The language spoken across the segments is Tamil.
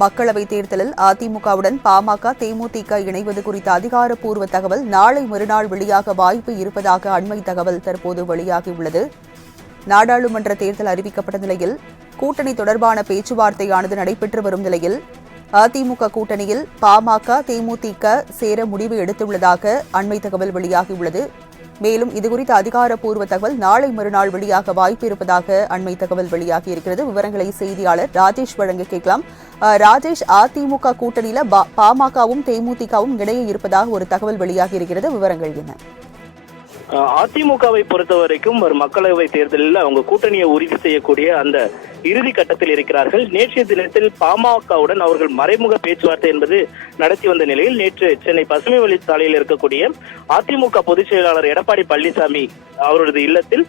மக்களவைத் தேர்தலில் அதிமுகவுடன் பாமக, தேமுதிக இணைவது குறித்த அதிகாரப்பூர்வ தகவல் நாளை மறுநாள் வெளியாக வாய்ப்பு இருப்பதாக அண்மை தகவல் தற்போது வெளியாகியுள்ளது. நாடாளுமன்ற தேர்தல் அறிவிக்கப்பட்ட நிலையில் கூட்டணி தொடர்பான பேச்சுவார்த்தையானது நடைபெற்று வரும் நிலையில் அதிமுக கூட்டணியில் பாமக, தேமுதிக சேர முடிவு எடுத்துள்ளதாக அண்மை தகவல் வெளியாகியுள்ளது. மேலும் இதுகுறித்த அதிகாரப்பூர்வ தகவல் நாளை மறுநாள் வெளியாக வாய்ப்பு இருப்பதாக அண்மை தகவல் வெளியாகியிருக்கிறது. விவரங்களை செய்தியாளர் ராஜேஷ் வழங்க கேட்கலாம். ராஜேஷ், அதிமுக கூட்டணியில பாமகவும் தேமுதிகவும் இணைய இருப்பதாக ஒரு தகவல் வெளியாகி இருக்கிறது. விவரங்கள் என்ன? அதிமுகவை பொறுத்த வரைக்கும் ஒரு மக்களவை தேர்தலில் அவங்க கூட்டணியை உறுதி செய்யக்கூடிய அந்த இறுதி கட்டத்தில் இருக்கிறார்கள். நேற்றைய தினத்தில் பாமகவுடன் அவர்கள் மறைமுக பேச்சுவார்த்தை என்பது நடத்தி வந்த நிலையில் நேற்று சென்னை பசுமை வழிச்சாலையில் இருக்கக்கூடிய அதிமுக பொதுச் செயலாளர் எடப்பாடி பழனிசாமி அவரது இல்லத்தில்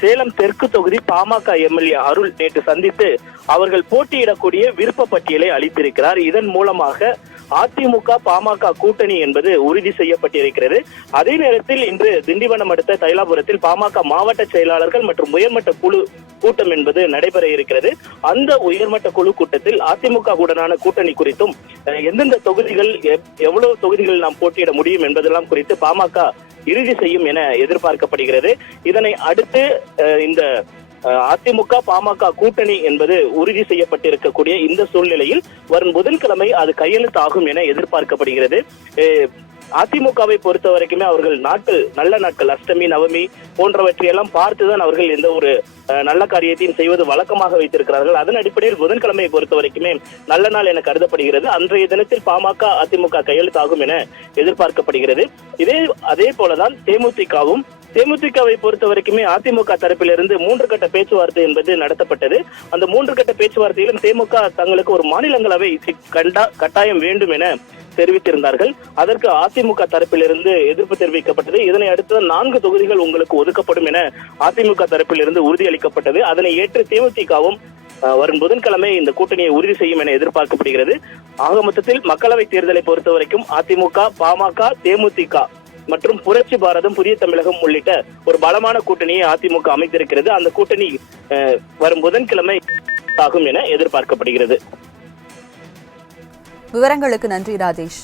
சேலம் தெற்கு தொகுதி பாமக எம்எல்ஏ அருள் நேற்று சந்தித்து அவர்கள் போட்டியிடக்கூடிய விருப்ப பட்டியலை அளித்திருக்கிறார். இதன் மூலமாக அதிமுக பாமக கூட்டணி என்பது உறுதி செய்யப்பட்டிருக்கிறது. அதே நேரத்தில் இன்று திண்டிவனம் அடுத்த தைலாபுரத்தில் பாமக மாவட்ட செயலாளர்கள் மற்றும் உயர்மட்ட குழு கூட்டம் என்பது நடைபெற இருக்கிறது. அந்த உயர்மட்ட குழு கூட்டத்தில் அதிமுக உடனான கூட்டணி குறித்தும் எந்தெந்த தொகுதிகள் எவ்வளவு தொகுதிகள் நாம் போட்டியிட முடியும் என்பதெல்லாம் குறித்து பாமக இறுதி செய்யும் என எதிர்பார்க்கப்படுகிறது. இதனை அடுத்து இந்த அதிமுக பாமக கூட்டணி என்பது உறுதி செய்யப்பட்டிருக்கக்கூடிய இந்த சூழ்நிலையில் வரும் புதன்கிழமை அது கையெழுத்தாகும் என எதிர்பார்க்கப்படுகிறது. அதிமுகவை பொறுத்த வரைக்குமே அவர்கள் நல்ல நாட்கள் அஷ்டமி, நவமி போன்றவற்றையெல்லாம் பார்த்துதான் அவர்கள் எந்த ஒரு நல்ல காரியத்தையும் செய்வது வழக்கமாக வைத்திருக்கிறார்கள். அதன் அடிப்படையில் புதன்கிழமையை பொறுத்த வரைக்குமே நல்ல நாள் என கருதப்படுகிறது. அன்றைய தினத்தில் பாமக அதிமுக கையெழுத்தாகும் என எதிர்பார்க்கப்படுகிறது. அதே போலதான் தேமுதிகவை பொறுத்த வரைக்குமே அதிமுக தரப்பிலிருந்து 3 கட்ட பேச்சுவார்த்தை என்பது நடத்தப்பட்டது. அந்த 3 கட்ட பேச்சுவார்த்தையிலும் தேமுக தங்களுக்கு ஒரு மாநிலங்களவை கட்டாயம் வேண்டும் என தெரிவித்திருந்தார்கள். அதற்கு அதிமுக தரப்பிலிருந்து எதிர்ப்பு தெரிவிக்கப்பட்டது. இதனை அடுத்து 4 தொகுதிகள் உங்களுக்கு ஒதுக்கப்படும் என அதிமுக தரப்பிலிருந்து உறுதியளிக்கப்பட்டது. அதனை ஏற்று தேமுதிகவும் வரும் புதன்கிழமை இந்த கூட்டணியை உறுதி செய்யும் என எதிர்பார்க்கப்படுகிறது. ஆக மொத்தத்தில் மக்களவை தேர்தலை பொறுத்த வரைக்கும் அதிமுக, பாமக, தேமுதிக மற்றும் புரட்சி பாரதம், புதிய தமிழகம் உள்ளிட்ட ஒரு பலமான கூட்டணியை அதிமுக அமைத்திருக்கிறது. அந்த கூட்டணி வரும் புதன்கிழமை ஆகும் என எதிர்பார்க்கப்படுகிறது. விவரங்களுக்கு நன்றி ராஜேஷ்.